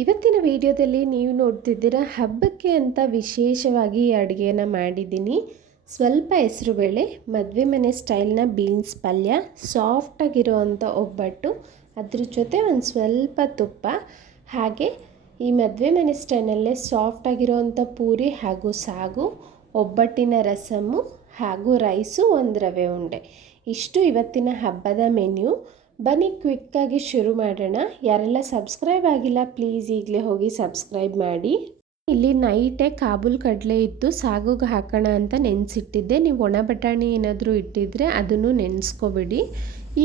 ಇವತ್ತಿನ ವಿಡಿಯೋದಲ್ಲಿ ನೀವು ನೋಡ್ತಿದ್ದೀರಾ ಹಬ್ಬಕ್ಕೆ ಅಂತ ವಿಶೇಷವಾಗಿ ಈ ಅಡುಗೆಯನ್ನು ಮಾಡಿದ್ದೀನಿ. ಸ್ವಲ್ಪ ಹೆಸರುಬೇಳೆ, ಮದುವೆ ಮನೆ ಸ್ಟೈಲ್ನ ಬೀನ್ಸ್ ಪಲ್ಯ, ಸಾಫ್ಟಾಗಿರುವಂಥ ಒಬ್ಬಟ್ಟು, ಅದ್ರ ಜೊತೆ ಒಂದು ಸ್ವಲ್ಪ ತುಪ್ಪ, ಹಾಗೆ ಈ ಮದುವೆ ಮನೆ ಸ್ಟೈಲಲ್ಲೇ ಸಾಫ್ಟಾಗಿರುವಂಥ ಪೂರಿ ಹಾಗೂ ಸಾಗು, ಒಬ್ಬಟ್ಟಿನ ರಸಮ್ಮು ಹಾಗೂ ರೈಸು, ಒಂದು ರವೆ ಉಂಡೆ. ಇಷ್ಟು ಇವತ್ತಿನ ಹಬ್ಬದ ಮೆನ್ಯೂ. ಬನ್ನಿ ಕ್ವಿಕ್ಕಾಗಿ ಶುರು ಮಾಡೋಣ. ಯಾರೆಲ್ಲ ಸಬ್ಸ್ಕ್ರೈಬ್ ಆಗಿಲ್ಲ ಪ್ಲೀಸ್ ಈಗಲೇ ಹೋಗಿ ಸಬ್ಸ್ಕ್ರೈಬ್ ಮಾಡಿ. ಇಲ್ಲಿ ನೈಟೇ ಕಾಬೂಲ್ ಕಡಲೆ ಇತ್ತು, ಸಾಗುಗೆ ಹಾಕೋಣ ಅಂತ ನೆನೆಸಿಟ್ಟಿದ್ದೆ. ನೀವು ಒಣ ಬಟಾಣಿ ಏನಾದರೂ ಇಟ್ಟಿದ್ರೆ ಅದನ್ನು ನೆನೆಸ್ಕೊಬಿಡಿ.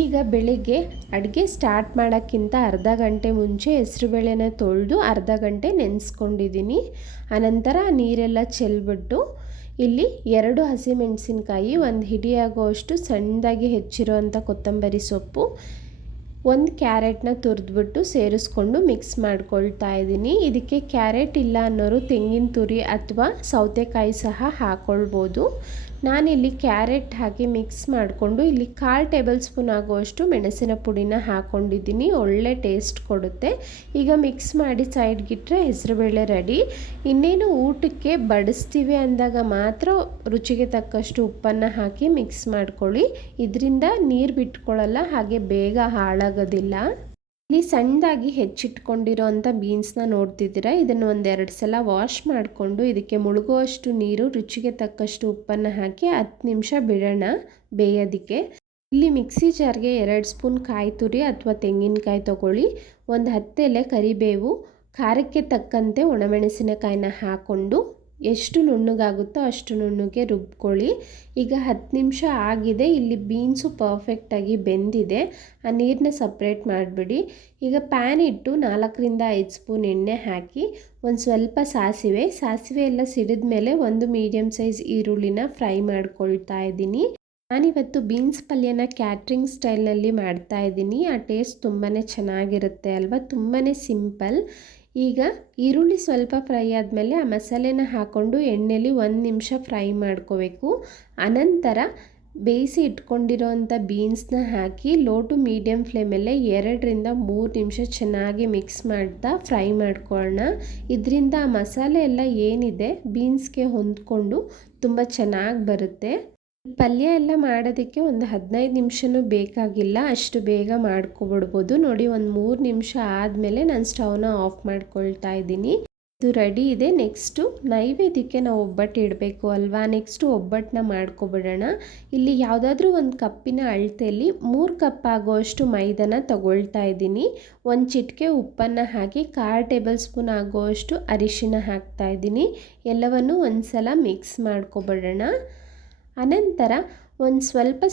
ಈಗ ಬೆಳಿಗ್ಗೆ ಅಡುಗೆ ಸ್ಟಾರ್ಟ್ ಮಾಡೋಕ್ಕಿಂತ ಅರ್ಧ ಗಂಟೆ ಮುಂಚೆ ಹೆಸರುಬೇಳೆನ ತೊಳೆದು ಅರ್ಧ ಗಂಟೆ ನೆನೆಸ್ಕೊಂಡಿದ್ದೀನಿ. ಆನಂತರ ನೀರೆಲ್ಲ ಚೆಲ್ಬಿಟ್ಟು ಇಲ್ಲಿ 2 ಹಸಿಮೆಣಸಿನ್ಕಾಯಿ, ಒಂದು ಹಿಡಿಯಾಗುವಷ್ಟು ಸಣ್ಣದಾಗಿ ಹೆಚ್ಚಿರುವಂಥ ಕೊತ್ತಂಬರಿ ಸೊಪ್ಪು, ಒಂದು ಕ್ಯಾರೆಟ್ನ ತುರಿದ್ಬಿಟ್ಟು ಸೇರಿಸ್ಕೊಂಡು ಮಿಕ್ಸ್ ಮಾಡ್ಕೊಳ್ತಾ ಇದ್ದೀನಿ. ಇದಕ್ಕೆ ಕ್ಯಾರೆಟ್ ಇಲ್ಲ ಅನ್ನೋರು ತೆಂಗಿನ ತುರಿ ಅಥವಾ ಸೌತೆಕಾಯಿ ಸಹ ಹಾಕ್ಕೊಳ್ಬೋದು. ನಾನಿಲ್ಲಿ ಕ್ಯಾರೆಟ್ ಹಾಕಿ ಮಿಕ್ಸ್ ಮಾಡಿಕೊಂಡು ಇಲ್ಲಿ 1/4 ಟೇಬಲ್ ಸ್ಪೂನ್ ಆಗುವಷ್ಟು ಮೆಣಸಿನ ಪುಡಿನ ಹಾಕ್ಕೊಂಡಿದ್ದೀನಿ. ಒಳ್ಳೆ ಟೇಸ್ಟ್ ಕೊಡುತ್ತೆ. ಈಗ ಮಿಕ್ಸ್ ಮಾಡಿ ಸೈಡ್ಗಿಟ್ರೆ ಹೆಸರುಬೇಳೆ ರೆಡಿ. ಇನ್ನೇನು ಊಟಕ್ಕೆ ಬಡಿಸ್ತೀವಿ ಅಂದಾಗ ಮಾತ್ರ ರುಚಿಗೆ ತಕ್ಕಷ್ಟು ಉಪ್ಪನ್ನು ಹಾಕಿ ಮಿಕ್ಸ್ ಮಾಡ್ಕೊಳ್ಳಿ. ಇದರಿಂದ ನೀರು ಬಿಟ್ಕೊಳ್ಳಲ್ಲ, ಹಾಗೆ ಬೇಗ ಹಾಳಾಗೋದಿಲ್ಲ. ಇಲ್ಲಿ ಸಣ್ಣದಾಗಿ ಹೆಚ್ಚಿಟ್ಕೊಂಡಿರೋಂಥ ಬೀನ್ಸ್ನ ನೋಡ್ತಿದ್ದೀರಾ. ಇದನ್ನು 1-2 ಸಲ ವಾಶ್ ಮಾಡಿಕೊಂಡು ಇದಕ್ಕೆ ಮುಳುಗುವಷ್ಟು ನೀರು, ರುಚಿಗೆ ತಕ್ಕಷ್ಟು ಉಪ್ಪನ್ನು ಹಾಕಿ 10 ನಿಮಿಷ ಬಿಡೋಣ ಬೇಯೋದಕ್ಕೆ. ಇಲ್ಲಿ ಮಿಕ್ಸಿ ಜಾರ್ಗೆ 2 ಸ್ಪೂನ್ ಕಾಯಿ ತುರಿ ಅಥವಾ ತೆಂಗಿನಕಾಯಿ ತೊಗೊಳ್ಳಿ, ಒಂದು 10 ಎಲೆ ಕರಿಬೇವು, ಖಾರಕ್ಕೆ ತಕ್ಕಂತೆ ಒಣಮೆಣಸಿನಕಾಯಿನ ಹಾಕ್ಕೊಂಡು ಎಷ್ಟು ನುಣ್ಣಗಾಗುತ್ತೋ ಅಷ್ಟು ನುಣ್ಣಗೆ ರುಬ್ಕೊಳ್ಳಿ. ಈಗ 10 ನಿಮಿಷ ಆಗಿದೆ. ಇಲ್ಲಿ ಬೀನ್ಸು ಪರ್ಫೆಕ್ಟಾಗಿ ಬೆಂದಿದೆ. ಆ ನೀರನ್ನ ಸಪ್ರೇಟ್ ಮಾಡಿಬಿಡಿ. ಈಗ ಪ್ಯಾನ್ ಇಟ್ಟು 4-5 ಸ್ಪೂನ್ ಎಣ್ಣೆ ಹಾಕಿ ಒಂದು ಸ್ವಲ್ಪ ಸಾಸಿವೆ ಎಲ್ಲ ಸಿಡಿದ ಮೇಲೆ ಒಂದು ಮೀಡಿಯಮ್ ಸೈಜ್ ಈರುಳ್ಳಿನ ಫ್ರೈ ಮಾಡ್ಕೊಳ್ತಾ ಇದ್ದೀನಿ. ನಾನಿವತ್ತು ಬೀನ್ಸ್ ಪಲ್ಯನ ಕ್ಯಾಟ್ರಿಂಗ್ ಸ್ಟೈಲ್ನಲ್ಲಿ ಮಾಡ್ತಾ ಇದ್ದೀನಿ. ಆ ಟೇಸ್ಟ್ ತುಂಬಾ ಚೆನ್ನಾಗಿರುತ್ತೆ ಅಲ್ವಾ, ತುಂಬಾ ಸಿಂಪಲ್. ಈಗ ಈರುಳ್ಳಿ ಸ್ವಲ್ಪ ಫ್ರೈ ಆದಮೇಲೆ ಆ ಮಸಾಲೆನ ಹಾಕ್ಕೊಂಡು ಎಣ್ಣೆಲಿ 1 ನಿಮಿಷ ಫ್ರೈ ಮಾಡ್ಕೋಬೇಕು. ಅನಂತರ ಬೇಯಿಸಿ ಇಟ್ಕೊಂಡಿರೋವಂಥ ಬೀನ್ಸ್ನ ಹಾಕಿ ಲೋ ಟು ಮೀಡಿಯಮ್ ಫ್ಲೇಮಲ್ಲೇ 2-3 ನಿಮಿಷ ಚೆನ್ನಾಗಿ ಮಿಕ್ಸ್ ಮಾಡ್ತಾ ಫ್ರೈ ಮಾಡ್ಕೊಳ್ಳೋಣ. ಇದರಿಂದ ಆ ಮಸಾಲೆ ಎಲ್ಲ ಏನಿದೆ ಬೀನ್ಸ್ಗೆ ಹೊಂದ್ಕೊಂಡು ತುಂಬ ಚೆನ್ನಾಗಿ ಬರುತ್ತೆ. ಪಲ್ಯ ಎಲ್ಲ ಮಾಡೋದಕ್ಕೆ ಒಂದು 15 ನಿಮಿಷನೂ ಬೇಕಾಗಿಲ್ಲ, ಅಷ್ಟು ಬೇಗ ಮಾಡ್ಕೊಬಿಡ್ಬೋದು. ನೋಡಿ, ಒಂದು 3 ನಿಮಿಷ ಆದಮೇಲೆ ನಾನು ಸ್ಟವ್ನ ಆಫ್ ಮಾಡ್ಕೊಳ್ತಾ ಇದ್ದೀನಿ. ಇದು ರೆಡಿ ಇದೆ. ನೆಕ್ಸ್ಟು ನೈವೇದ್ಯಕ್ಕೆ ನಾವು ಒಬ್ಬಟ್ಟು ಇಡಬೇಕು ಅಲ್ವಾ. ನೆಕ್ಸ್ಟು ಒಬ್ಬಟ್ಟನ್ನ ಮಾಡ್ಕೊಬಿಡೋಣ. ಇಲ್ಲಿ ಯಾವುದಾದ್ರೂ ಒಂದು ಕಪ್ಪಿನ ಅಳತೆಯಲ್ಲಿ 3 ಕಪ್ ಆಗೋಷ್ಟು ಮೈದಾನ ತಗೊಳ್ತಾ ಇದ್ದೀನಿ. ಒಂದು ಚಿಟಿಕೆ ಉಪ್ಪನ್ನು ಹಾಕಿ 1/4 ಟೇಬಲ್ ಸ್ಪೂನ್ ಆಗೋಷ್ಟು ಅರಿಶಿನ ಹಾಕ್ತಾ ಇದ್ದೀನಿ. ಎಲ್ಲವನ್ನು ಒಂದು ಸಲ ಮಿಕ್ಸ್ ಮಾಡ್ಕೊಬಿಡೋಣ. ಅನಂತರ ಒಂದು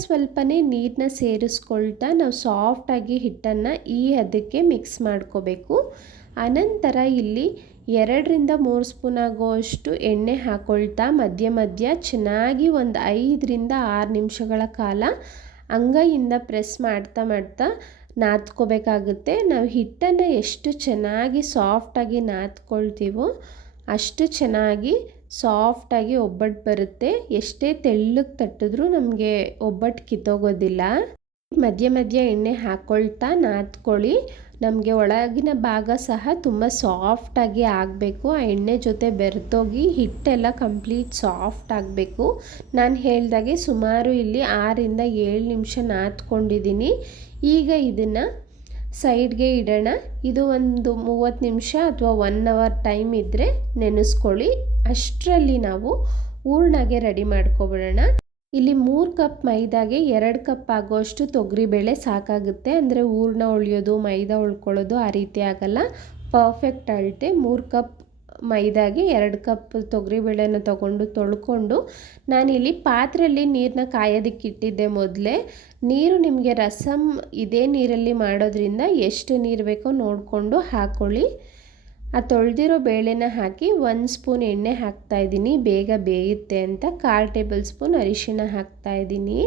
ಸ್ವಲ್ಪನೇ ನೀರನ್ನ ಸೇರಿಸ್ಕೊಳ್ತಾ ನಾವು ಸಾಫ್ಟಾಗಿ ಹಿಟ್ಟನ್ನು ಈ ಹದಕ್ಕೆ ಮಿಕ್ಸ್ ಮಾಡ್ಕೋಬೇಕು. ಅನಂತರ ಇಲ್ಲಿ 2-3 ಸ್ಪೂನ್ ಆಗೋಷ್ಟು ಎಣ್ಣೆ ಹಾಕ್ಕೊಳ್ತಾ ಮಧ್ಯ ಚೆನ್ನಾಗಿ ಒಂದು 5-6 ನಿಮಿಷಗಳ ಕಾಲ ಅಂಗೈಯಿಂದ ಪ್ರೆಸ್ ಮಾಡ್ತಾ ನಾದ್ಕೋಬೇಕಾಗುತ್ತೆ. ನಾವು ಹಿಟ್ಟನ್ನು ಎಷ್ಟು ಚೆನ್ನಾಗಿ ಸಾಫ್ಟಾಗಿ ನಾದ್ಕೊಳ್ತೀವೋ ಅಷ್ಟು ಚೆನ್ನಾಗಿ ಸಾಫ್ಟಾಗಿ ಒಬ್ಬಟ್ಟು ಬರುತ್ತೆ. ಎಷ್ಟೇ ತೆಳ್ಳಗೆ ತಟ್ಟಿದ್ರೂ ನಮಗೆ ಒಬ್ಬಟ್ಟು ಕಿತ್ತೋಗೋದಿಲ್ಲ. ಮಧ್ಯ ಎಣ್ಣೆ ಹಾಕ್ಕೊಳ್ತಾ ನಾದ್ಕೊಳ್ಳಿ. ನಮಗೆ ಒಳಗಿನ ಭಾಗ ಸಹ ತುಂಬ ಸಾಫ್ಟಾಗಿ ಆಗಬೇಕು. ಆ ಎಣ್ಣೆ ಜೊತೆ ಬೆರೆತೋಗಿ ಹಿಟ್ಟೆಲ್ಲ ಕಂಪ್ಲೀಟ್ ಸಾಫ್ಟ್ ಆಗಬೇಕು. ನಾನು ಹೇಳ್ದಾಗೆ ಸುಮಾರು ಇಲ್ಲಿ 6-7 ನಿಮಿಷ ನಾದ್ಕೊಂಡಿದ್ದೀನಿ. ಈಗ ಇದನ್ನು ಸೈಡ್ಗೆ ಇಡೋಣ. ಇದು ಒಂದು 30 ನಿಮಿಷ ಅಥವಾ 1 ಅವರ್ ಟೈಮ್ ಇದ್ದರೆ ನೆನೆಸ್ಕೊಳ್ಳಿ. ಅಷ್ಟರಲ್ಲಿ ನಾವು ಹೂರ್ಣಗೆ ರೆಡಿ ಮಾಡ್ಕೊಬಿಡೋಣ. ಇಲ್ಲಿ 3 ಕಪ್ ಮೈದಾಗೆ 2 ಕಪ್ ಆಗೋಷ್ಟು ತೊಗರಿಬೇಳೆ ಸಾಕಾಗುತ್ತೆ. ಅಂದರೆ ಹೂರ್ಣ ಉಳಿಯೋದು ಮೈದಾ ಉಳ್ಕೊಳ್ಳೋದು ಆ ರೀತಿ ಆಗಲ್ಲ. ಪರ್ಫೆಕ್ಟ್ ಅಳತೆ 3 ಕಪ್ ಮೈದಾಗೆ 2 ಕಪ್ ತೊಗರಿಬೇಳೆನ ತೊಗೊಂಡು ತೊಳ್ಕೊಂಡು ನಾನಿಲ್ಲಿ ಪಾತ್ರೆಯಲ್ಲಿ ನೀರನ್ನ ಕಾಯೋದಕ್ಕೆ ಇಟ್ಟಿದ್ದೆ ಮೊದಲೇ. ನೀರು ನಿಮಗೆ ರಸಮ್ ಇದೇ ನೀರಲ್ಲಿ ಮಾಡೋದ್ರಿಂದ ಎಷ್ಟು ನೀರು ಬೇಕೋ ನೋಡಿಕೊಂಡು ಹಾಕ್ಕೊಳ್ಳಿ. ಆ ತೊಳೆದಿರೋ ಬೇಳೆನ ಹಾಕಿ 1 ಸ್ಪೂನ್ ಎಣ್ಣೆ ಹಾಕ್ತಾಯಿದ್ದೀನಿ, ಬೇಗ ಬೇಯುತ್ತೆ ಅಂತ. 1/4 ಟೇಬಲ್ ಸ್ಪೂನ್ ಅರಿಶಿನ ಹಾಕ್ತಾಯಿದ್ದೀನಿ.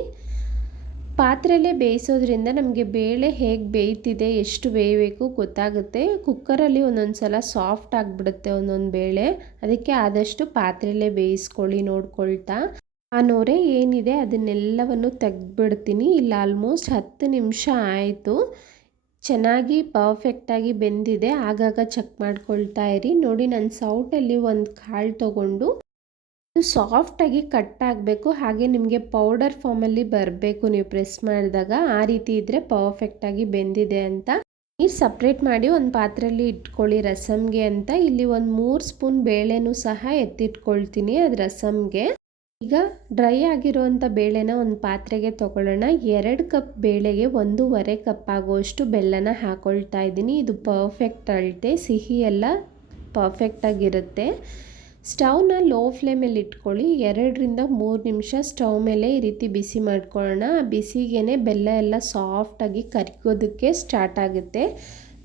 ಪಾತ್ರೆಯಲ್ಲೇ ಬೇಯಿಸೋದ್ರಿಂದ ನಮಗೆ ಬೇಳೆ ಹೇಗೆ ಬೇಯ್ತಿದೆ, ಎಷ್ಟು ಬೇಯಬೇಕು ಗೊತ್ತಾಗುತ್ತೆ. ಕುಕ್ಕರಲ್ಲಿ ಒಂದೊಂದು ಸಲ ಸಾಫ್ಟ್ ಆಗಿಬಿಡುತ್ತೆ ಒಂದೊಂದು ಬೇಳೆ. ಅದಕ್ಕೆ ಆದಷ್ಟು ಪಾತ್ರೆಯಲ್ಲೇ ಬೇಯಿಸ್ಕೊಳ್ಳಿ ನೋಡ್ಕೊಳ್ತಾ. ಆ ನೊರೆ ಏನಿದೆ ಅದನ್ನೆಲ್ಲವನ್ನು ತೆಗೆದ್ಬಿಡ್ತೀನಿ. ಇಲ್ಲಿ ಆಲ್ಮೋಸ್ಟ್ 10 ನಿಮಿಷ ಆಯಿತು. ಚೆನ್ನಾಗಿ ಪರ್ಫೆಕ್ಟಾಗಿ ಬೆಂದಿದೆ. ಆಗಾಗ ಚೆಕ್ ಮಾಡ್ಕೊಳ್ತಾ ಇರಿ. ನೋಡಿ ನಾನು ಸೌಟಲ್ಲಿ ಒಂದು ಕಾಳು ತೊಗೊಂಡು ಸಾಫ್ಟಾಗಿ ಕಟ್ ಆಗಬೇಕು, ಹಾಗೆ ನಿಮಗೆ ಪೌಡರ್ ಫಾರ್ಮಲ್ಲಿ ಬರಬೇಕು ನೀವು ಪ್ರೆಸ್ ಮಾಡಿದಾಗ. ಆ ರೀತಿ ಇದ್ದರೆ ಪರ್ಫೆಕ್ಟಾಗಿ ಬೆಂದಿದೆ ಅಂತ. ನೀರು ಸಪ್ರೇಟ್ ಮಾಡಿ ಒಂದು ಪಾತ್ರೆಯಲ್ಲಿ ಇಟ್ಕೊಳ್ಳಿ ರಸಮ್ಗೆ ಅಂತ. ಇಲ್ಲಿ ಒಂದು 3 ಸ್ಪೂನ್ ಬೇಳೆನೂ ಸಹ ಎತ್ತಿಟ್ಕೊಳ್ತೀನಿ ಅದು ರಸಮ್ಗೆ. ಈಗ ಡ್ರೈ ಆಗಿರುವಂಥ ಬೇಳೆನ ಒಂದು ಪಾತ್ರೆಗೆ ತೊಗೊಳ್ಳೋಣ. 2 ಕಪ್ ಬೇಳೆಗೆ 1.5 ಕಪ್ ಆಗುವಷ್ಟು ಬೆಲ್ಲನ ಹಾಕ್ಕೊಳ್ತಾ ಇದ್ದೀನಿ. ಇದು ಪರ್ಫೆಕ್ಟ್ ಅಳತೆ, ಸಿಹಿ ಎಲ್ಲ ಪರ್ಫೆಕ್ಟಾಗಿರುತ್ತೆ. ಸ್ಟವ್ನ ಲೋ ಫ್ಲೇಮಲ್ಲಿ ಇಟ್ಕೊಳ್ಳಿ. 2ರಿಂದ 3 ನಿಮಿಷ ಸ್ಟವ್ ಮೇಲೆ ಈ ರೀತಿ ಬಿಸಿ ಮಾಡ್ಕೊಳ್ಳೋಣ. ಆ ಬಿಸಿಗೇ ಬೆಲ್ಲ ಎಲ್ಲ ಸಾಫ್ಟಾಗಿ ಕರಗೋದಕ್ಕೆ ಸ್ಟಾರ್ಟ್ ಆಗುತ್ತೆ.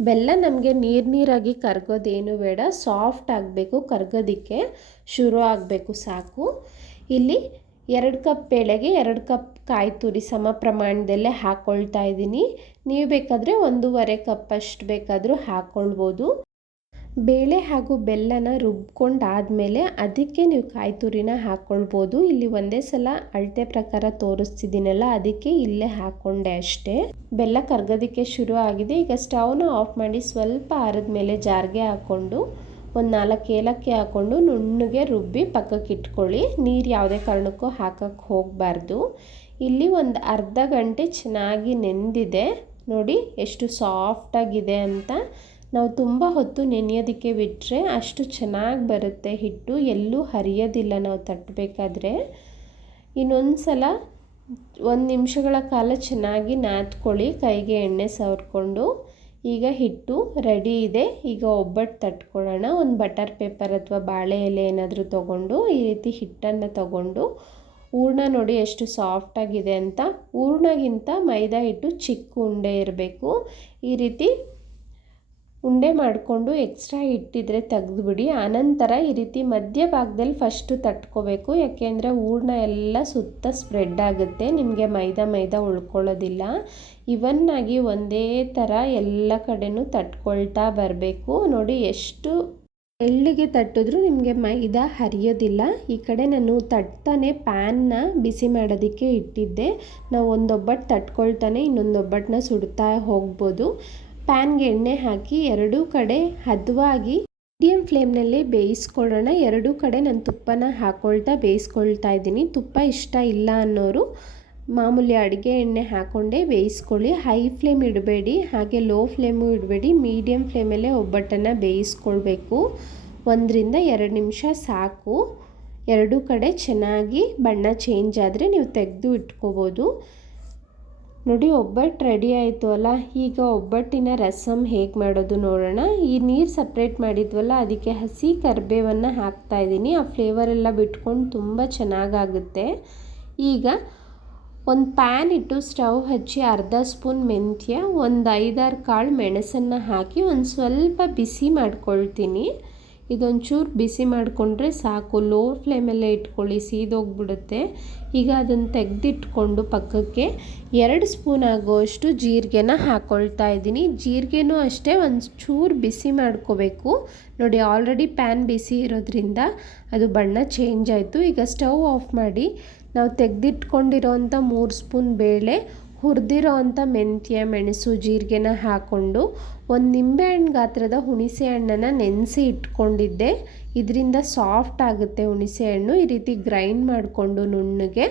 ಬೆಲ್ಲ ನಮಗೆ ನೀರಾಗಿ ಕರಗೋದೇನು ಬೇಡ, ಸಾಫ್ಟ್ ಆಗಬೇಕು, ಕರಗೋದಕ್ಕೆ ಶುರು ಆಗಬೇಕು ಸಾಕು. ಇಲ್ಲಿ 2 ಕಪ್ ಬೇಳೆಗೆ 2 ಕಪ್ ಕಾಯಿ ತುರಿ ಸಮ ಪ್ರಮಾಣದಲ್ಲೇ ಹಾಕ್ಕೊಳ್ತಾ ಇದ್ದೀನಿ. ನೀವು ಬೇಕಾದರೆ 1.5 ಕಪ್ ಅಷ್ಟು ಬೇಕಾದರೂ ಹಾಕ್ಕೊಳ್ಬೋದು. ಬೇಳೆ ಹಾಗೂ ಬೆಲ್ಲನ ರುಬ್ಕೊಂಡಾದಮೇಲೆ ಅದಕ್ಕೆ ನೀವು ಕಾಯಿ ತುರಿನ ಹಾಕ್ಕೊಳ್ಬೋದು. ಇಲ್ಲಿ ಒಂದೇ ಸಲ ಅಳತೆ ಪ್ರಕಾರ ತೋರಿಸ್ತಿದ್ದೀನಲ್ಲ, ಅದಕ್ಕೆ ಇಲ್ಲೇ ಹಾಕ್ಕೊಂಡೆ ಅಷ್ಟೇ. ಬೆಲ್ಲ ಕರಗೋದಕ್ಕೆ ಶುರು ಆಗಿದೆ. ಈಗ ಸ್ಟವ್ನ ಆಫ್ ಮಾಡಿ ಸ್ವಲ್ಪ ಆರಿದ ಮೇಲೆ ಜಾರ್ಗೆ ಹಾಕ್ಕೊಂಡು ಒಂದು 4 ಏಲಕ್ಕಿ ಹಾಕ್ಕೊಂಡು ನುಣ್ಣಗೆ ರುಬ್ಬಿ ಪಕ್ಕಕ್ಕೆ ಇಟ್ಕೊಳ್ಳಿ. ನೀರು ಯಾವುದೇ ಕಾರಣಕ್ಕೂ ಹಾಕಕ್ಕೆ ಹೋಗಬಾರ್ದು. ಇಲ್ಲಿ ಒಂದು ಅರ್ಧ ಗಂಟೆ ಚೆನ್ನಾಗಿ ನೆಂದಿದೆ. ನೋಡಿ ಎಷ್ಟು ಸಾಫ್ಟಾಗಿದೆ ಅಂತ. ನಾವು ತುಂಬ ಹೊತ್ತು ನೆನೆಯೋದಕ್ಕೆ ಬಿಟ್ಟರೆ ಅಷ್ಟು ಚೆನ್ನಾಗಿ ಬರುತ್ತೆ ಹಿಟ್ಟು, ಎಲ್ಲೂ ಹರಿಯೋದಿಲ್ಲ ನಾವು ತಟ್ಟಬೇಕಾದ್ರೆ. ಇನ್ನೊಂದು ಸಲ 1 ನಿಮಿಷಗಳ ಕಾಲ ಚೆನ್ನಾಗಿ ನಾದ್ಕೊಳ್ಳಿ ಕೈಗೆ ಎಣ್ಣೆ ಸವರ್ಕೊಂಡು. ಈಗ ಹಿಟ್ಟು ರೆಡಿ ಇದೆ. ಈಗ ಒಬ್ಬಟ್ಟು ತಟ್ಕೊಳ್ಳೋಣ. ಒಂದು ಬಟರ್ ಪೇಪರ್ ಅಥವಾ ಬಾಳೆ ಎಲೆ ಏನಾದರೂ ತೊಗೊಂಡು ಈ ರೀತಿ ಹಿಟ್ಟನ್ನು ತೊಗೊಂಡು ಹೂರ್ಣ ನೋಡಿ ಎಷ್ಟು ಸಾಫ್ಟಾಗಿದೆ ಅಂತ. ಹೂರ್ಣಗಿಂತ ಮೈದಾ ಹಿಟ್ಟು ಚಿಕ್ಕ ಉಂಡೆ ಇರಬೇಕು. ಈ ರೀತಿ ಉಂಡೆ ಮಾಡಿಕೊಂಡು ಎಕ್ಸ್ಟ್ರಾ ಹಿಟ್ಟಿದ್ರೆ ತೆಗೆದುಬಿಡಿ. ಆನಂತರ ಈ ರೀತಿ ಮಧ್ಯಭಾಗದಲ್ಲಿ ಫಸ್ಟು ತಟ್ಕೋಬೇಕು, ಯಾಕೆಂದರೆ ಹೂರ್ಣ ಎಲ್ಲ ಸುತ್ತ ಸ್ಪ್ರೆಡ್ ಆಗುತ್ತೆ, ನಿಮಗೆ ಮೈದಾ ಉಳ್ಕೊಳ್ಳೋದಿಲ್ಲ. ಇವನ್ನಾಗಿ ಒಂದೇ ಥರ ಎಲ್ಲ ಕಡೆನೂ ತಟ್ಕೊಳ್ತಾ ಬರಬೇಕು. ನೋಡಿ ಎಷ್ಟು ಎಳ್ಳಿಗೆ ತಟ್ಟಿದ್ರೂ ನಿಮಗೆ ಮೈದಾ ಹರಿಯೋದಿಲ್ಲ. ಈ ಕಡೆ ನಾನು ತಟ್ತಾನೆ ಪ್ಯಾನ್ನ ಬಿಸಿ ಮಾಡೋದಕ್ಕೆ ಇಟ್ಟಿದ್ದೆ. ನಾವು ಒಂದು ಒಬ್ಬಟ್ಟು ತಟ್ಕೊಳ್ತಾನೆ ಇನ್ನೊಂದು ಒಬ್ಬಟ್ಟನ್ನ ಸುಡ್ತಾ ಹೋಗ್ಬೋದು. ಪ್ಯಾನ್ಗೆ ಎಣ್ಣೆ ಹಾಕಿ 2 ಕಡೆ ಹದವಾಗಿ ಮೀಡಿಯಮ್ ಫ್ಲೇಮ್ನಲ್ಲೇ ಬೇಯಿಸ್ಕೊಳ್ಳೋಣ. 2 ಕಡೆ ನಾನು ತುಪ್ಪನ ಹಾಕ್ಕೊಳ್ತಾ ಬೇಯಿಸ್ಕೊಳ್ತಾ ಇದ್ದೀನಿ. ತುಪ್ಪ ಇಷ್ಟ ಇಲ್ಲ ಅನ್ನೋರು ಮಾಮೂಲಿ ಅಡುಗೆ ಎಣ್ಣೆ ಹಾಕ್ಕೊಂಡೇ ಬೇಯಿಸ್ಕೊಳ್ಳಿ. ಹೈ ಫ್ಲೇಮ್ ಇಡಬೇಡಿ, ಹಾಗೆ ಲೋ ಫ್ಲೇಮು ಇಡಬೇಡಿ. ಮೀಡಿಯಮ್ ಫ್ಲೇಮಲ್ಲೇ ಒಬ್ಬಟ್ಟನ್ನು ಬೇಯಿಸ್ಕೊಳ್ಬೇಕು. 1ರಿಂದ 2 ನಿಮಿಷ ಸಾಕು. 2 ಕಡೆ ಚೆನ್ನಾಗಿ ಬಣ್ಣ ಚೇಂಜ್ ಆದರೆ ನೀವು ತೆಗೆದು ಇಟ್ಕೋಬೋದು. ನೋಡಿ ಒಬ್ಬಟ್ಟು ರೆಡಿ ಆಯಿತು ಅಲ್ಲ. ಈಗ ಒಬ್ಬಟ್ಟಿನ ರಸಮ್ ಹೇಗೆ ಮಾಡೋದು ನೋಡೋಣ. ಈ ನೀರು ಸಪ್ರೇಟ್ ಮಾಡಿದ್ವಲ್ಲ, ಅದಕ್ಕೆ ಹಸಿ ಕರಿಬೇವನ್ನು ಹಾಕ್ತಾಯಿದ್ದೀನಿ. ಆ ಫ್ಲೇವರೆಲ್ಲ ಬಿಟ್ಕೊಂಡು ತುಂಬ ಚೆನ್ನಾಗಾಗುತ್ತೆ. ಈಗ ಒಂದು ಪ್ಯಾನ್ ಇಟ್ಟು ಸ್ಟವ್ ಹಚ್ಚಿ ಅರ್ಧ ಸ್ಪೂನ್ ಮೆಂತ್ಯ, ಒಂದು 5-6 ಕಾಳು ಮೆಣಸನ್ನು ಹಾಕಿ ಒಂದು ಸ್ವಲ್ಪ ಬಿಸಿ ಮಾಡ್ಕೊಳ್ತೀನಿ. ಇದೊಂಚೂರು ಬಿಸಿ ಮಾಡಿಕೊಂಡ್ರೆ ಸಾಕು. ಲೋ ಫ್ಲೇಮಲ್ಲೇ ಇಟ್ಕೊಳ್ಳಿ, ಸೀದೋಗ್ಬಿಡುತ್ತೆ. ಈಗ ಅದನ್ನು ತೆಗೆದಿಟ್ಕೊಂಡು ಪಕ್ಕಕ್ಕೆ 2 ಸ್ಪೂನ್ ಆಗೋಷ್ಟು ಜೀರಿಗೆನ ಹಾಕ್ಕೊಳ್ತಾ ಇದ್ದೀನಿ. ಜೀರಿಗೆನೂ ಅಷ್ಟೇ ಒಂದು ಚೂರು ಬಿಸಿ ಮಾಡ್ಕೋಬೇಕು. ನೋಡಿ ಆಲ್ರೆಡಿ ಪ್ಯಾನ್ ಬಿಸಿ ಇರೋದ್ರಿಂದ ಅದು ಬಣ್ಣ ಚೇಂಜ್ ಆಯಿತು. ಈಗ ಸ್ಟವ್ ಆಫ್ ಮಾಡಿ ನಾವು ತೆಗೆದಿಟ್ಕೊಂಡಿರೋಂಥ 3 ಸ್ಪೂನ್ ಬೇಳೆ, ಹುರಿದಿರೋ ಅಂಥ ಮೆಂತ್ಯ, ಮೆಣಸು, ಜೀರಿಗೆನ ಹಾಕ್ಕೊಂಡು ಒಂದು ನಿಂಬೆಹಣ್ಣು ಗಾತ್ರದ ಹುಣಸೆ ಹಣ್ಣನ್ನು ನೆನೆಸಿ ಇಟ್ಕೊಂಡಿದ್ದೆ. ಇದರಿಂದ ಸಾಫ್ಟ್ ಆಗುತ್ತೆ ಹುಣಸೆ ಹಣ್ಣು. ಈ ರೀತಿ ಗ್ರೈಂಡ್ ಮಾಡಿಕೊಂಡು ನುಣ್ಣಗೆ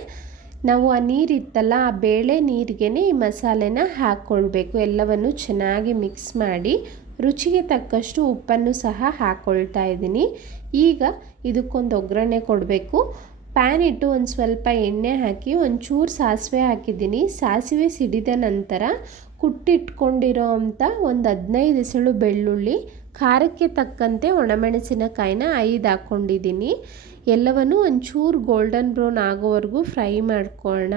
ನಾವು ಆ ನೀರಿತ್ತಲ್ಲ, ಆ ಬೇಳೆ ನೀರಿಗೆ ಈ ಮಸಾಲೆನ ಹಾಕ್ಕೊಳ್ಬೇಕು. ಎಲ್ಲವನ್ನು ಚೆನ್ನಾಗಿ ಮಿಕ್ಸ್ ಮಾಡಿ ರುಚಿಗೆ ತಕ್ಕಷ್ಟು ಉಪ್ಪನ್ನು ಸಹ ಹಾಕ್ಕೊಳ್ತಾ ಇದ್ದೀನಿ. ಈಗ ಇದಕ್ಕೊಂದು ಒಗ್ಗರಣೆ ಕೊಡಬೇಕು. ಪ್ಯಾನ್ ಇಟ್ಟು ಒಂದು ಸ್ವಲ್ಪ ಎಣ್ಣೆ ಹಾಕಿ ಒಂಚೂರು ಸಾಸಿವೆ ಹಾಕಿದ್ದೀನಿ. ಸಾಸಿವೆ ಸಿಡಿದ ನಂತರ ಕುಟ್ಟಿಟ್ಕೊಂಡಿರೋ ಅಂಥ ಒಂದು 15 ಎಸಳು ಬೆಳ್ಳುಳ್ಳಿ, ಖಾರಕ್ಕೆ ತಕ್ಕಂತೆ ಒಣಮೆಣಸಿನಕಾಯಿನ 5 ಹಾಕ್ಕೊಂಡಿದ್ದೀನಿ. ಎಲ್ಲವನ್ನು ಒಂಚೂರು ಗೋಲ್ಡನ್ ಬ್ರೌನ್ ಆಗೋವರೆಗೂ ಫ್ರೈ ಮಾಡ್ಕೊಳ್ಳೋಣ.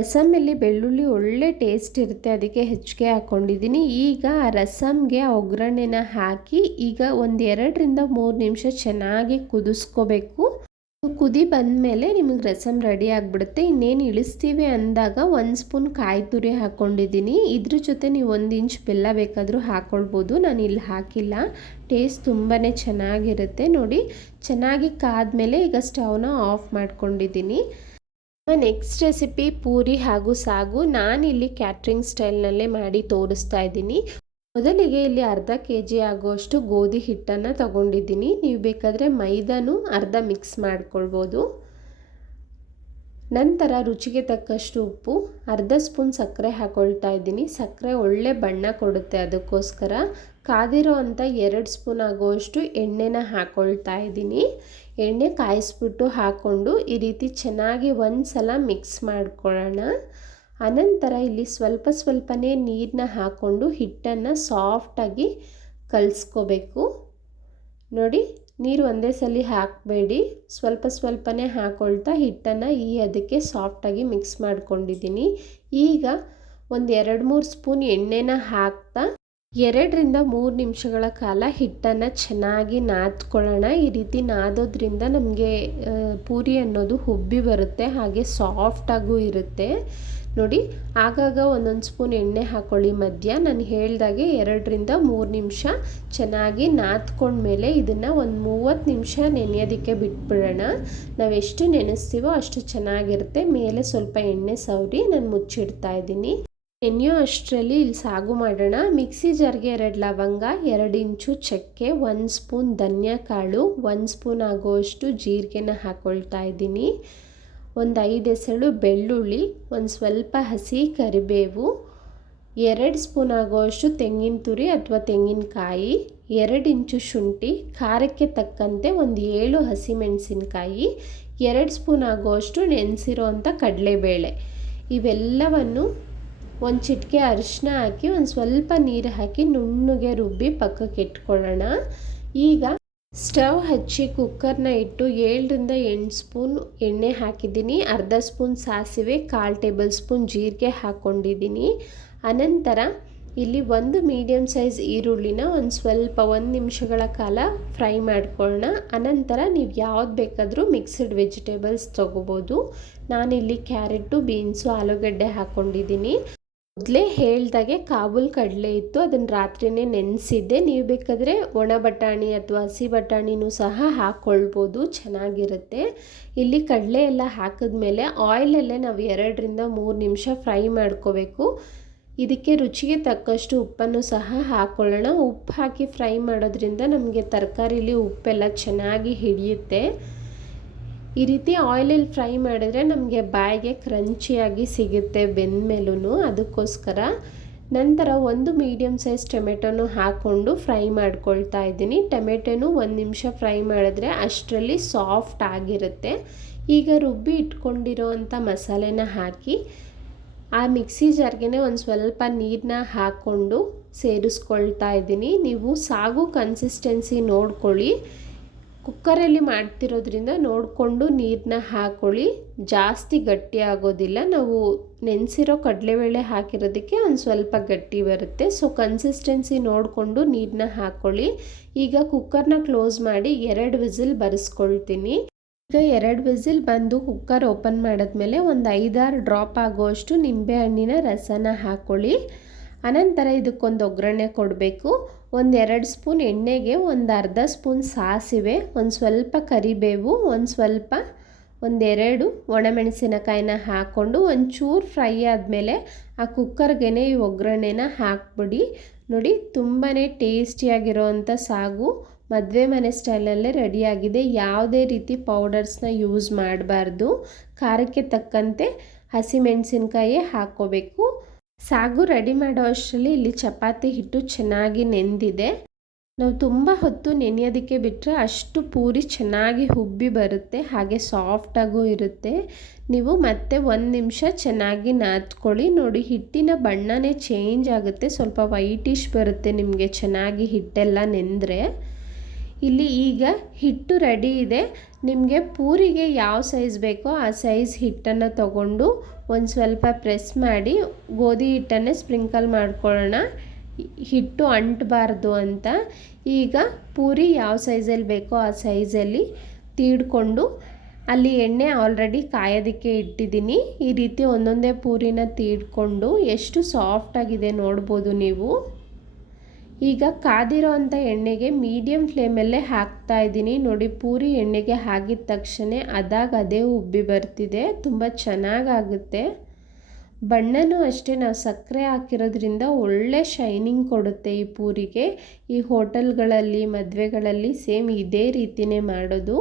ರಸಮಲ್ಲಿ ಬೆಳ್ಳುಳ್ಳಿ ಒಳ್ಳೆ ಟೇಸ್ಟ್ ಇರುತ್ತೆ, ಅದಕ್ಕೆ ಹೆಚ್ಚಿಗೆ ಹಾಕ್ಕೊಂಡಿದ್ದೀನಿ. ಈಗ ಆ ರಸಮ್ಗೆ ಆ ಒಗ್ಗರಣೆನ ಹಾಕಿ ಈಗ ಒಂದು 2ರಿಂದ 3 ನಿಮಿಷ ಚೆನ್ನಾಗಿ ಕುದಿಸ್ಕೋಬೇಕು. ಕುದಿ ಬಂದಮೇಲೆ ನಿಮಗೆ ರಸಮ್ ರೆಡಿ ಆಗಿಬಿಡುತ್ತೆ. ಇನ್ನೇನು ಇಳಿಸ್ತೀವಿ ಅಂದಾಗ 1 ಸ್ಪೂನ್ ಕಾಯಿ ತುರಿ ಹಾಕ್ಕೊಂಡಿದ್ದೀನಿ. ಇದ್ರ ಜೊತೆ ನೀವು 1 ಇಂಚ್ ಬೆಲ್ಲ ಬೇಕಾದರೂ ಹಾಕ್ಕೊಳ್ಬೋದು. ನಾನು ಇಲ್ಲಿ ಹಾಕಿಲ್ಲ. ಟೇಸ್ಟ್ ತುಂಬಾ ಚೆನ್ನಾಗಿರುತ್ತೆ. ನೋಡಿ ಚೆನ್ನಾಗಿ ಕಾದ್ಮೇಲೆ ಈಗ ಸ್ಟವ್ನ ಆಫ್ ಮಾಡ್ಕೊಂಡಿದ್ದೀನಿ. ನೆಕ್ಸ್ಟ್ ರೆಸಿಪಿ ಪೂರಿ ಹಾಗೂ ಸಾಗು. ನಾನಿಲ್ಲಿ ಕ್ಯಾಟ್ರಿಂಗ್ ಸ್ಟೈಲ್ನಲ್ಲೇ ಮಾಡಿ ತೋರಿಸ್ತಾ ಇದ್ದೀನಿ. ಮೊದಲಿಗೆ ಇಲ್ಲಿ ಅರ್ಧ kg ಆಗುವಷ್ಟು ಗೋಧಿ ಹಿಟ್ಟನ್ನು ತಗೊಂಡಿದ್ದೀನಿ. ನೀವು ಬೇಕಾದರೆ ಮೈದಾನು ಅರ್ಧ ಮಿಕ್ಸ್ ಮಾಡ್ಕೊಳ್ಬೋದು. ನಂತರ ರುಚಿಗೆ ತಕ್ಕಷ್ಟು ಉಪ್ಪು, ಅರ್ಧ ಸ್ಪೂನ್ ಸಕ್ಕರೆ ಹಾಕ್ಕೊಳ್ತಾ ಇದ್ದೀನಿ. ಸಕ್ಕರೆ ಒಳ್ಳೆ ಬಣ್ಣ ಕೊಡುತ್ತೆ, ಅದಕ್ಕೋಸ್ಕರ ಕಾದಿರೋ ಅಂಥ 2 ಸ್ಪೂನ್ ಆಗುವಷ್ಟು ಎಣ್ಣೆನ ಹಾಕ್ಕೊಳ್ತಾ ಇದ್ದೀನಿ. ಎಣ್ಣೆ ಕಾಯಿಸ್ಬಿಟ್ಟು ಹಾಕ್ಕೊಂಡು ಈ ರೀತಿ ಚೆನ್ನಾಗಿ ಒಂದು ಸಲ ಮಿಕ್ಸ್ ಮಾಡ್ಕೊಳ್ಳೋಣ. ಅನಂತರ ಇಲ್ಲಿ ಸ್ವಲ್ಪನೇ ನೀರನ್ನ ಹಾಕ್ಕೊಂಡು ಹಿಟ್ಟನ್ನು ಸಾಫ್ಟಾಗಿ ಕಲಿಸ್ಕೋಬೇಕು. ನೋಡಿ, ನೀರು ಒಂದೇ ಸಲ ಹಾಕಬೇಡಿ, ಸ್ವಲ್ಪನೇ ಹಾಕ್ಕೊಳ್ತಾ ಹಿಟ್ಟನ್ನು ಅದಕ್ಕೆ ಸಾಫ್ಟಾಗಿ ಮಿಕ್ಸ್ ಮಾಡ್ಕೊಂಡಿದ್ದೀನಿ. ಈಗ ಒಂದು 2-3 ಸ್ಪೂನ್ ಎಣ್ಣೆನ ಹಾಕ್ತಾ 2-3 ನಿಮಿಷಗಳ ಕಾಲ ಹಿಟ್ಟನ್ನು ಚೆನ್ನಾಗಿ ನಾದ್ಕೊಳ್ಳೋಣ. ಈ ರೀತಿ ನಾದೋದ್ರಿಂದ ನಮಗೆ ಪೂರಿ ಅನ್ನೋದು ಹುಬ್ಬಿ ಬರುತ್ತೆ, ಹಾಗೆ ಸಾಫ್ಟಾಗೂ ಇರುತ್ತೆ. ನೋಡಿ, ಆಗಾಗ ಒಂದೊಂದು ಸ್ಪೂನ್ ಎಣ್ಣೆ ಹಾಕ್ಕೊಳ್ಳಿ ಮಧ್ಯ. ನಾನು ಹೇಳ್ದಾಗೆ 2-3 ನಿಮಿಷ ಚೆನ್ನಾಗಿ ನಾದ್ಕೊಂಡ್ಮೇಲೆ ಇದನ್ನು ಒಂದು 30 ನಿಮಿಷ ನೆನೆಯೋದಕ್ಕೆ ಬಿಟ್ಬಿಡೋಣ. ನಾವೆಷ್ಟು ನೆನೆಸ್ತೀವೋ ಅಷ್ಟು ಚೆನ್ನಾಗಿರುತ್ತೆ. ಮೇಲೆ ಸ್ವಲ್ಪ ಎಣ್ಣೆ ಸವರಿ ನಾನು ಮುಚ್ಚಿಡ್ತಾ ಇದ್ದೀನಿ. ನೆನೆಯೋ ಅಷ್ಟರಲ್ಲಿ ಇಲ್ಲಿ ಸಾಗು ಮಾಡೋಣ. ಮಿಕ್ಸಿ ಜಾರ್ಗೆ 2 ಲವಂಗ, 2 ಇಂಚು ಚಕ್ಕೆ, 1 ಸ್ಪೂನ್ ಧನಿಯಾ ಕಾಳು, 1 ಸ್ಪೂನ್ ಆಗುವಷ್ಟು ಜೀರಿಗೆನ ಹಾಕ್ಕೊಳ್ತಾ ಇದ್ದೀನಿ. ಒಂದು 5 ಎಸಳು ಬೆಳ್ಳುಳ್ಳಿ, ಒಂದು ಸ್ವಲ್ಪ ಹಸಿ ಕರಿಬೇವು, 2 ಸ್ಪೂನ್ ಆಗುವಷ್ಟು ತೆಂಗಿನ ತುರಿ ಅಥವಾ ತೆಂಗಿನಕಾಯಿ, 2 ಇಂಚು ಶುಂಠಿ, ಖಾರಕ್ಕೆ ತಕ್ಕಂತೆ ಒಂದು 7 ಹಸಿಮೆಣಸಿನಕಾಯಿ, 2 ಸ್ಪೂನ್ ಆಗುವಷ್ಟು ನೆನೆಸಿರೋ ಅಂಥ ಕಡಲೆಬೇಳೆ. ಇವೆಲ್ಲವನ್ನು ಒಂದು ಚಿಟಿಕೆ ಅರಿಶಿನ ಹಾಕಿ ಒಂದು ಸ್ವಲ್ಪ ನೀರು ಹಾಕಿ ನುಣ್ಣಗೆ ರುಬ್ಬಿ ಪಕ್ಕಕ್ಕೆ ಇಟ್ಕೊಳ್ಳೋಣ. ಈಗ ಸ್ಟವ್ ಹಚ್ಚಿ ಕುಕ್ಕರ್ನ ಇಟ್ಟು 7-8 ಸ್ಪೂನ್ ಎಣ್ಣೆ ಹಾಕಿದ್ದೀನಿ. ಅರ್ಧ ಸ್ಪೂನ್ ಸಾಸಿವೆ, 1/4 ಟೇಬಲ್ ಸ್ಪೂನ್ ಜೀರಿಗೆ ಹಾಕ್ಕೊಂಡಿದ್ದೀನಿ. ಅನಂತರ ಇಲ್ಲಿ ಒಂದು ಮೀಡಿಯಮ್ ಸೈಜ್ ಈರುಳ್ಳಿನ ಒಂದು ನಿಮಿಷಗಳ ಕಾಲ ಫ್ರೈ ಮಾಡ್ಕೊಳ್ಳೋಣ. ಅನಂತರ ನೀವು ಯಾವ್ದು ಬೇಕಾದರೂ ಮಿಕ್ಸ್ಡ್ ವೆಜಿಟೇಬಲ್ಸ್ ತೊಗೋಬೋದು. ನಾನಿಲ್ಲಿ ಕ್ಯಾರೆಟು, ಬೀನ್ಸು, ಆಲೂಗಡ್ಡೆ ಹಾಕ್ಕೊಂಡಿದ್ದೀನಿ. ಮೊದಲೇ ಹೇಳ್ದಾಗೆ ಕಾಬೂಲ್ ಕಡಲೆ ಇತ್ತು, ಅದನ್ನು ರಾತ್ರಿಯೇ ನೆನೆಸಿದ್ದೆ. ನೀವು ಬೇಕಾದರೆ ಒಣ ಬಟಾಣಿ ಅಥವಾ ಹಸಿ ಬಟಾಣಿನೂ ಸಹ ಹಾಕ್ಕೊಳ್ಬೋದು, ಚೆನ್ನಾಗಿರುತ್ತೆ. ಇಲ್ಲಿ ಕಡಲೆ ಎಲ್ಲ ಹಾಕಿದ್ಮೇಲೆ ಆಯಿಲಲ್ಲೇ ನಾವು 2-3 ನಿಮಿಷ ಫ್ರೈ ಮಾಡ್ಕೋಬೇಕು. ಇದಕ್ಕೆ ರುಚಿಗೆ ತಕ್ಕಷ್ಟು ಉಪ್ಪನ್ನು ಸಹ ಹಾಕ್ಕೊಳ್ಳೋಣ. ಉಪ್ಪು ಹಾಕಿ ಫ್ರೈ ಮಾಡೋದ್ರಿಂದ ನಮಗೆ ತರಕಾರಿಲಿ ಉಪ್ಪೆಲ್ಲ ಚೆನ್ನಾಗಿ ಹಿಡಿಯುತ್ತೆ. ಈ ರೀತಿ ಆಯಿಲಲ್ಲಿ ಫ್ರೈ ಮಾಡಿದ್ರೆ ನಮಗೆ ಬಾಯಿಗೆ ಕ್ರಂಚಿಯಾಗಿ ಸಿಗುತ್ತೆ ಬೆಂದಮೇಲೂ, ಅದಕ್ಕೋಸ್ಕರ. ನಂತರ ಒಂದು ಮೀಡಿಯಮ್ ಸೈಜ್ ಟೊಮೆಟೊನು ಹಾಕ್ಕೊಂಡು ಫ್ರೈ ಮಾಡ್ಕೊಳ್ತಾ ಇದ್ದೀನಿ. ಟೊಮೆಟೊನು 1 ನಿಮಿಷ ಫ್ರೈ ಮಾಡಿದ್ರೆ ಅಷ್ಟರಲ್ಲಿ ಸಾಫ್ಟ್ ಆಗಿರುತ್ತೆ. ಈಗ ರುಬ್ಬಿ ಇಟ್ಕೊಂಡಿರೋ ಅಂಥ ಮಸಾಲೆನ ಹಾಕಿ ಆ ಮಿಕ್ಸಿ ಜಾರ್ಗೆ ಒಂದು ಸ್ವಲ್ಪ ನೀರನ್ನ ಹಾಕ್ಕೊಂಡು ಸೇರಿಸ್ಕೊಳ್ತಾ ಇದ್ದೀನಿ. ನೀವು ಸಾಗು ಕನ್ಸಿಸ್ಟೆನ್ಸಿ ನೋಡ್ಕೊಳ್ಳಿ, ಕುಕ್ಕರಲ್ಲಿ ಮಾಡ್ತಿರೋದ್ರಿಂದ ನೋಡಿಕೊಂಡು ನೀರನ್ನ ಹಾಕ್ಕೊಳ್ಳಿ. ಜಾಸ್ತಿ ಗಟ್ಟಿ ಆಗೋದಿಲ್ಲ, ನಾವು ನೆನೆಸಿರೋ ಕಡಲೆಬೇಳೆ ಹಾಕಿರೋದಕ್ಕೆ ಒಂದು ಸ್ವಲ್ಪ ಗಟ್ಟಿ ಬರುತ್ತೆ. ಸೊ ಕನ್ಸಿಸ್ಟೆನ್ಸಿ ನೋಡಿಕೊಂಡು ನೀರನ್ನ ಹಾಕ್ಕೊಳ್ಳಿ. ಈಗ ಕುಕ್ಕರ್ನ ಕ್ಲೋಸ್ ಮಾಡಿ 2 ವಿಸಿಲ್ ಬರೆಸ್ಕೊಳ್ತೀನಿ. ಈಗ 2 ವಿಸಿಲ್ ಬಂದು ಕುಕ್ಕರ್ ಓಪನ್ ಮಾಡಿದ್ಮೇಲೆ ಒಂದು 5-6 ಡ್ರಾಪ್ ಆಗುವಷ್ಟು ನಿಂಬೆಹಣ್ಣಿನ ರಸನ ಹಾಕ್ಕೊಳ್ಳಿ. ಅನಂತರ ಇದಕ್ಕೊಂದು ಒಗ್ಗರಣೆ ಕೊಡಬೇಕು. ಒಂದು 2 ಸ್ಪೂನ್ ಎಣ್ಣೆಗೆ ಒಂದು ಅರ್ಧ ಸ್ಪೂನ್ ಸಾಸಿವೆ, ಒಂದು ಸ್ವಲ್ಪ ಕರಿಬೇವು, ಒಂದೆರಡು ಒಣಮೆಣಸಿನಕಾಯಿನ ಹಾಕ್ಕೊಂಡು ಒಂಚೂರು ಫ್ರೈ ಆದಮೇಲೆ ಆ ಕುಕ್ಕರ್ಗೆ ಈ ಒಗ್ಗರಣೆನ ಹಾಕ್ಬಿಡಿ. ನೋಡಿ, ತುಂಬಾ ಟೇಸ್ಟಿಯಾಗಿರೋವಂಥ ಸಾಗು ಮದುವೆ ಮನೆ ಸ್ಟೈಲಲ್ಲೇ ರೆಡಿಯಾಗಿದೆ. ಯಾವುದೇ ರೀತಿ ಪೌಡರ್ಸ್ನ ಯೂಸ್ ಮಾಡಬಾರ್ದು. ಖಾರಕ್ಕೆ ತಕ್ಕಂತೆ ಹಸಿಮೆಣಸಿನ್ಕಾಯಿ ಹಾಕ್ಕೋಬೇಕು. ಸಾಗು ರೆಡಿ ಮಾಡೋ ಅಷ್ಟರಲ್ಲಿ ಇಲ್ಲಿ ಚಪಾತಿ ಹಿಟ್ಟು ಚೆನ್ನಾಗಿ ನೆಂದಿದೆ. ನಾವು ತುಂಬ ಹೊತ್ತು ನೆನೆಯೋದಕ್ಕೆ ಬಿಟ್ಟರೆ ಅಷ್ಟು ಪೂರಿ ಚೆನ್ನಾಗಿ ಹುಬ್ಬಿ ಬರುತ್ತೆ, ಹಾಗೆ ಸಾಫ್ಟಾಗೂ ಇರುತ್ತೆ. ನೀವು ಮತ್ತೆ 1 ನಿಮಿಷ ಚೆನ್ನಾಗಿ ನಾದ್ಕೊಳ್ಳಿ. ನೋಡಿ, ಹಿಟ್ಟಿನ ಬಣ್ಣನೇ ಚೇಂಜ್ ಆಗುತ್ತೆ, ಸ್ವಲ್ಪ ವೈಟಿಶ್ ಬರುತ್ತೆ ನಿಮಗೆ ಚೆನ್ನಾಗಿ ಹಿಟ್ಟೆಲ್ಲ ನೆಂದರೆ. ಇಲ್ಲಿ ಈಗ ಹಿಟ್ಟು ರೆಡಿ ಇದೆ. ನಿಮಗೆ ಪೂರಿಗೆ ಯಾವ ಸೈಜ್ ಬೇಕೋ ಆ ಸೈಜ್ ಹಿಟ್ಟನ್ನು ತಗೊಂಡು ಒಂದು ಸ್ವಲ್ಪ ಪ್ರೆಸ್ ಮಾಡಿ ಗೋಧಿ ಹಿಟ್ಟನ್ನೇ ಸ್ಪ್ರಿಂಕಲ್ ಮಾಡ್ಕೊಳ್ಳೋಣ, ಹಿಟ್ಟು ಅಂಟಬಾರ್ದು ಅಂತ. ಈಗ ಪೂರಿ ಯಾವ ಸೈಜಲ್ಲಿ ಬೇಕೋ ಆ ಸೈಜಲ್ಲಿ ತೀಡ್ಕೊಂಡು, ಅಲ್ಲಿ ಎಣ್ಣೆ ಆಲ್ರೆಡಿ ಕಾಯೋದಕ್ಕೆ ಇಟ್ಟಿದ್ದೀನಿ. ಈ ರೀತಿ ಒಂದೊಂದೇ ಪೂರಿನ ತೀಡ್ಕೊಂಡು ಎಷ್ಟು ಸಾಫ್ಟಾಗಿದೆ ನೋಡ್ಬೋದು ನೀವು. ಈಗ ಕಾದಿರೋ ಅಂಥ ಎಣ್ಣೆಗೆ ಮೀಡಿಯಮ್ ಫ್ಲೇಮಲ್ಲೇ ಹಾಕ್ತಾ ಇದ್ದೀನಿ. ನೋಡಿ, ಪೂರಿ ಎಣ್ಣೆಗೆ ಹಾಕಿದ ತಕ್ಷಣ ಅದೇ ಉಬ್ಬಿ ಬರ್ತಿದೆ, ತುಂಬ ಚೆನ್ನಾಗಾಗುತ್ತೆ. ಬಣ್ಣನೂ ಅಷ್ಟೇ ನಾವು ಸಕ್ಕರೆ ಹಾಕಿರೋದ್ರಿಂದ ಒಳ್ಳೆ ಶೈನಿಂಗ್ ಕೊಡುತ್ತೆ ಈ ಪೂರಿಗೆ. ಈ ಹೋಟೆಲ್ಗಳಲ್ಲಿ ಮದುವೆಗಳಲ್ಲಿ ಸೇಮ್ ಇದೇ ರೀತಿಯೇ ಮಾಡೋದು.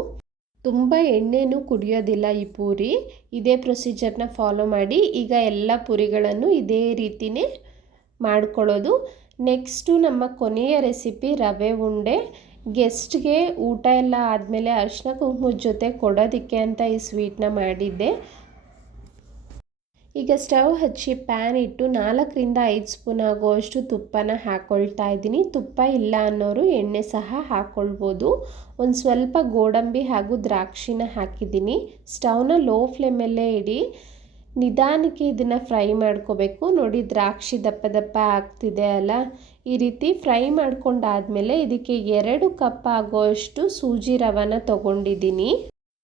ತುಂಬ ಎಣ್ಣೆನೂ ಕುಡಿಯೋದಿಲ್ಲ ಈ ಪೂರಿ. ಇದೇ ಪ್ರೊಸೀಜರ್ನ ಫಾಲೋ ಮಾಡಿ ಈಗ ಎಲ್ಲ ಪೂರಿಗಳನ್ನು ಇದೇ ರೀತಿಯೇ ಮಾಡ್ಕೊಳ್ಳೋದು. ನೆಕ್ಸ್ಟು ನಮ್ಮ ಕೊನೆಯ ರೆಸಿಪಿ ರವೆ ಉಂಡೆ. ಗೆಸ್ಟ್ಗೆ ಊಟ ಎಲ್ಲ ಆದಮೇಲೆ ಅರಿಶಿನ ಕುಂಕುಮದ ಜೊತೆ ಕೊಡೋದಕ್ಕೆ ಅಂತ ಈ ಸ್ವೀಟ್ನ ಮಾಡಿದ್ದೆ. ಈಗ ಸ್ಟವ್ ಹಚ್ಚಿ ಪ್ಯಾನ್ ಇಟ್ಟು 4ರಿಂದ 5 ಸ್ಪೂನ್ ಆಗುವಷ್ಟು ತುಪ್ಪನ ಹಾಕ್ಕೊಳ್ತಾ ಇದ್ದೀನಿ. ತುಪ್ಪ ಇಲ್ಲ ಅನ್ನೋರು ಎಣ್ಣೆ ಸಹ ಹಾಕ್ಕೊಳ್ಬೋದು. ಒಂದು ಸ್ವಲ್ಪ ಗೋಡಂಬಿ ಹಾಗೂ ದ್ರಾಕ್ಷಿನ ಹಾಕಿದ್ದೀನಿ. ಸ್ಟವ್ನ ಲೋ ಫ್ಲೇಮಲ್ಲೇ ಇಡಿ, ನಿಧಾನಕ್ಕೆ ಇದನ್ನು ಫ್ರೈ ಮಾಡ್ಕೋಬೇಕು. ನೋಡಿ, ದ್ರಾಕ್ಷಿ ದಪ್ಪ ದಪ್ಪ ಆಗ್ತಿದೆ ಅಲ್ಲ, ಈ ರೀತಿ ಫ್ರೈ ಮಾಡ್ಕೊಂಡಾದಮೇಲೆ ಇದಕ್ಕೆ 2 ಕಪ್ ಆಗೋಷ್ಟು ಸೂಜಿ ರವೆನ ತೊಗೊಂಡಿದ್ದೀನಿ.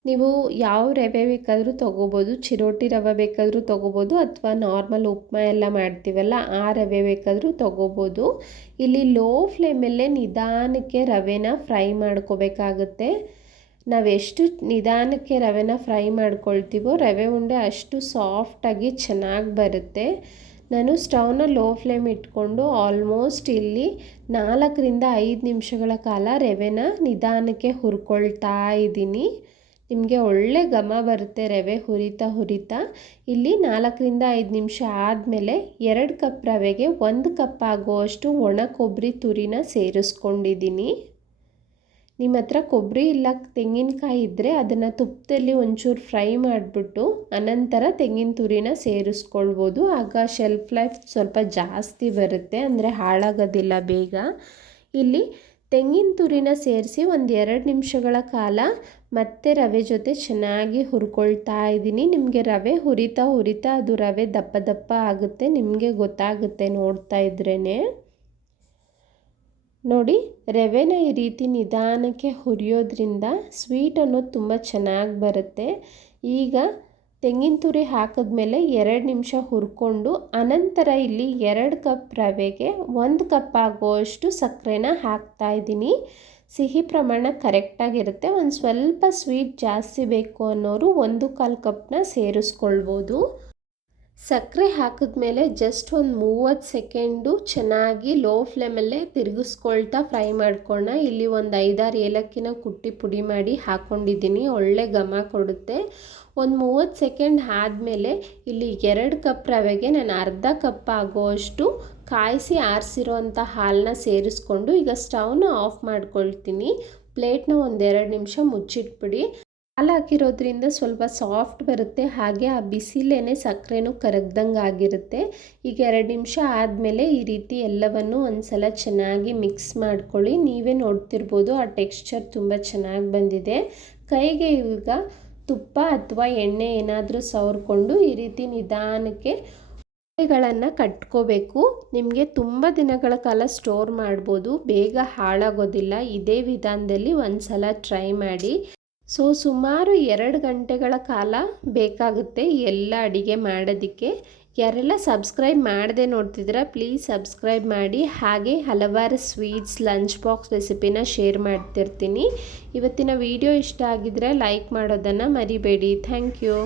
ನೀವು ಯಾವ ರವೆ ಬೇಕಾದರೂ ತೊಗೋಬೋದು. ಚಿರೋಟಿ ರವೆ ಬೇಕಾದರೂ ತೊಗೋಬೋದು, ಅಥವಾ ನಾರ್ಮಲ್ ಉಪ್ಮಾ ಎಲ್ಲ ಮಾಡ್ತೀವಲ್ಲ ಆ ರವೆ ಬೇಕಾದರೂ ತೊಗೋಬೋದು. ಇಲ್ಲಿ ಲೋ ಫ್ಲೇಮಲ್ಲೇ ನಿಧಾನಕ್ಕೆ ರವೆನ ಫ್ರೈ ಮಾಡ್ಕೋಬೇಕಾಗುತ್ತೆ. ನಾವೆಷ್ಟು ನಿಧಾನಕ್ಕೆ ರವೆನ ಫ್ರೈ ಮಾಡ್ಕೊಳ್ತೀವೋ ರವೆ ಉಂಡೆ ಅಷ್ಟು ಸಾಫ್ಟಾಗಿ ಚೆನ್ನಾಗಿ ಬರುತ್ತೆ. ನಾನು ಸ್ಟವ್ನ ಲೋ ಫ್ಲೇಮ್ ಇಟ್ಕೊಂಡು ಆಲ್ಮೋಸ್ಟ್ ಇಲ್ಲಿ 4ರಿಂದ 5 ನಿಮಿಷಗಳ ಕಾಲ ರವೆನ ನಿಧಾನಕ್ಕೆ ಹುರ್ಕೊಳ್ತಾ ಇದ್ದೀನಿ. ನಿಮಗೆ ಒಳ್ಳೆ ಘಮ ಬರುತ್ತೆ ರವೆ ಹುರಿತಾ. ಇಲ್ಲಿ 4ರಿಂದ 5 ನಿಮಿಷ ಆದಮೇಲೆ 2 ಕಪ್ ರವೆಗೆ 1 ಕಪ್ ಆಗುವಷ್ಟು ಒಣ ಕೊಬ್ಬರಿ ತುರಿನ ಸೇರಿಸ್ಕೊಂಡಿದ್ದೀನಿ. ನಿಮ್ಮ ಹತ್ರ ಕೊಬ್ಬರಿ ಇಲ್ಲ ತೆಂಗಿನಕಾಯಿ ಇದ್ದರೆ ಅದನ್ನು ತುಪ್ಪದಲ್ಲಿ ಒಂಚೂರು ಫ್ರೈ ಮಾಡಿಬಿಟ್ಟು ಅನಂತರ ತೆಂಗಿನ ತುರಿನ ಸೇರಿಸ್ಕೊಳ್ಬೋದು. ಆಗ ಶೆಲ್ಫ್ ಲೈಫ್ ಸ್ವಲ್ಪ ಜಾಸ್ತಿ ಬರುತ್ತೆ, ಅಂದರೆ ಹಾಳಾಗೋದಿಲ್ಲ ಬೇಗ. ಇಲ್ಲಿ ತೆಂಗಿನ ತುರಿನ ಸೇರಿಸಿ ಒಂದು 2 ನಿಮಿಷಗಳ ಕಾಲ ಮತ್ತೆ ರವೆ ಜೊತೆ ಚೆನ್ನಾಗಿ ಹುರ್ಕೊಳ್ತಾ ಇದ್ದೀನಿ. ನಿಮಗೆ ರವೆ ಹುರಿತಾ ಅದು ರವೆ ದಪ್ಪ ದಪ್ಪ ಆಗುತ್ತೆ, ನಿಮಗೆ ಗೊತ್ತಾಗುತ್ತೆ ನೋಡ್ತಾ ಇದ್ರೇ. ನೋಡಿ, ರವೆನ ಈ ರೀತಿ ನಿಧಾನಕ್ಕೆ ಹುರಿಯೋದ್ರಿಂದ ಸ್ವೀಟ್ ಅನ್ನೋದು ತುಂಬ ಚೆನ್ನಾಗಿ ಬರುತ್ತೆ. ಈಗ ತೆಂಗಿನ ತುರಿ ಹಾಕಿದ್ಮೇಲೆ 2 ನಿಮಿಷ ಹುರ್ಕೊಂಡು ಅನಂತರ ಇಲ್ಲಿ 2 ಕಪ್ ರವೆಗೆ 1 ಕಪ್ ಆಗುವಷ್ಟು ಸಕ್ಕರೆನ ಹಾಕ್ತಾ ಇದ್ದೀನಿ. ಸಿಹಿ ಪ್ರಮಾಣ ಕರೆಕ್ಟಾಗಿರುತ್ತೆ. ಒಂದು ಸ್ವಲ್ಪ ಸ್ವೀಟ್ ಜಾಸ್ತಿ ಬೇಕು ಅನ್ನೋರು 1/4 ಕಪ್ನ ಸೇರಿಸ್ಕೊಳ್ಬೋದು. ಸಕ್ಕರೆ ಹಾಕಿದ್ಮೇಲೆ ಜಸ್ಟ್ ಒಂದು 30 ಸೆಕೆಂಡು ಚೆನ್ನಾಗಿ ಲೋ ಫ್ಲೇಮಲ್ಲೇ ತಿರುಗಿಸ್ಕೊಳ್ತಾ ಫ್ರೈ ಮಾಡ್ಕೊಳ್ಳೋಣ. ಇಲ್ಲಿ ಒಂದು 5-6 ಏಲಕ್ಕಿನ ಕುಟ್ಟಿ ಪುಡಿ ಮಾಡಿ ಹಾಕ್ಕೊಂಡಿದ್ದೀನಿ, ಒಳ್ಳೆ ಘಮ ಕೊಡುತ್ತೆ. ಒಂದು 30 ಸೆಕೆಂಡ್ ಆದಮೇಲೆ ಇಲ್ಲಿ 2 ಕಪ್ ರವೆಗೆ ನಾನು ಅರ್ಧ ಕಪ್ ಆಗುವಷ್ಟು ಕಾಯಿಸಿ ಆರಿಸಿರೋ ಅಂಥ ಹಾಲನ್ನ ಸೇರಿಸ್ಕೊಂಡು ಈಗ ಸ್ಟವ್ನ ಆಫ್ ಮಾಡ್ಕೊಳ್ತೀನಿ. ಪ್ಲೇಟ್ನ ಒಂದು 2 ನಿಮಿಷ ಮುಚ್ಚಿಟ್ಬಿಡಿ. ಹಾಲು ಹಾಕಿರೋದ್ರಿಂದ ಸ್ವಲ್ಪ ಸಾಫ್ಟ್ ಬರುತ್ತೆ, ಹಾಗೆ ಆ ಬಿಸಿಲೇನೆ ಸಕ್ಕರೆನೂ ಕರಗ್ದಂಗೆ ಆಗಿರುತ್ತೆ. ಈಗ 2 ನಿಮಿಷ ಆದಮೇಲೆ ಈ ರೀತಿ ಎಲ್ಲವನ್ನು ಒಂದು ಸಲ ಚೆನ್ನಾಗಿ ಮಿಕ್ಸ್ ಮಾಡ್ಕೊಳ್ಳಿ. ನೀವೇ ನೋಡ್ತಿರ್ಬೋದು ಆ ಟೆಕ್ಸ್ಚರ್ ತುಂಬ ಚೆನ್ನಾಗಿ ಬಂದಿದೆ. ಕೈಗೆ ಈಗ ತುಪ್ಪ ಅಥವಾ ಎಣ್ಣೆ ಏನಾದರೂ ಸವರ್ಕೊಂಡು ಈ ರೀತಿ ನಿಧಾನಕ್ಕೆ ಉಂಡೆಗಳನ್ನು ಕಟ್ಕೋಬೇಕು. ನಿಮಗೆ ತುಂಬ ದಿನಗಳ ಕಾಲ ಸ್ಟೋರ್ ಮಾಡ್ಬೋದು, ಬೇಗ ಹಾಳಾಗೋದಿಲ್ಲ. ಇದೇ ವಿಧಾನದಲ್ಲಿ ಒಂದು ಸಲ ಟ್ರೈ ಮಾಡಿ. ಸುಮಾರು 2 ಗಂಟೆಗಳ ಕಾಲ ಬೇಕಾಗುತ್ತೆ ಎಲ್ಲ ಅಡಿಗೆ ಮಾಡೋದಕ್ಕೆ. ಯಾರೆಲ್ಲ ಸಬ್ಸ್ಕ್ರೈಬ್ ಮಾಡದೆ ನೋಡ್ತಿದ್ದೀರಾ ಪ್ಲೀಸ್ ಸಬ್ಸ್ಕ್ರೈಬ್ ಮಾಡಿ. ಹಾಗೆ ಹಲವಾರು ಸ್ವೀಟ್ಸ್ ಲಂಚ್ ಬಾಕ್ಸ್ ರೆಸಿಪಿನ ಶೇರ್ ಮಾಡ್ತಿರ್ತೀನಿ. ಇವತ್ತಿನ ವಿಡಿಯೋ ಇಷ್ಟ ಆಗಿದ್ರೆ ಲೈಕ್ ಮಾಡೋದನ್ನು ಮರಿಬೇಡಿ. Thank you.